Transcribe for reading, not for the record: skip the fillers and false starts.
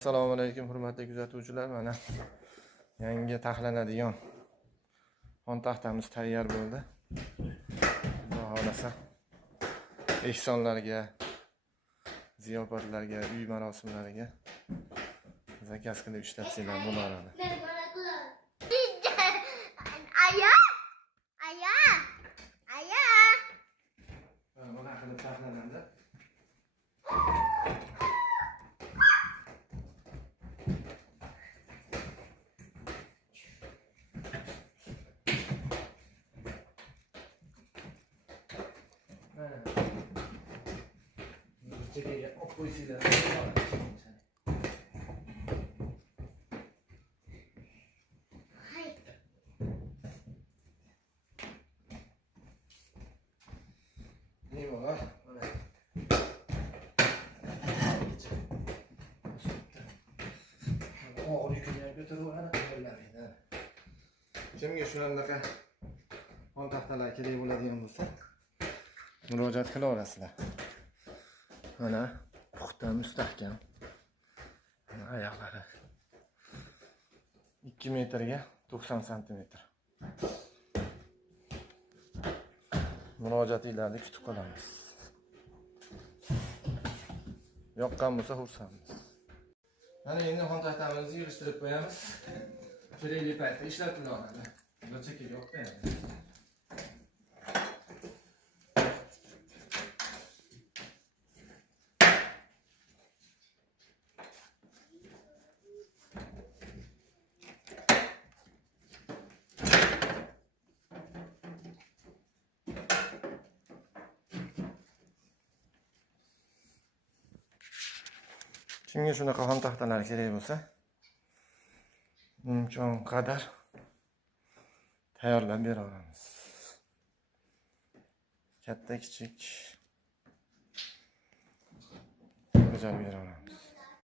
Assalomu alaykum hurmatli kuzatuvchilar. Mana yangi taxlanadigan xon taxtamiz tayyor bo'ldi. Xudo xolasa ehsonlarga, ziyofatlarga, uy marosimlariga zakaz qilib ishlatsanglar bo'lardi. Mana qilib taxlanadi. Çekeye o koyusuyla ne var? Ağır yükünü götürüyorlar. Kimga shunaqa xon taxtalar kerak bo'ladigan bo'lsa, murojaat qilaverasizlar. Mana puxta, mustahkam. Mana oyoqlari 2 metrga 90 santimetr. Murojaatingizni kutib qolamiz. Yoqqan bo'lsa xursandmiz. Mana endi xon taxtamizni yig'ishtirib qo'yamiz. Kerakli paytda ishlatilaveradi. Bir chekkaga olib qo'yamiz. Kimga shunaqa xon taxtalar kerak bo'lsa, imkon qadar tayyorlab beraveramiz. Katta kichik bajarib beraveramiz.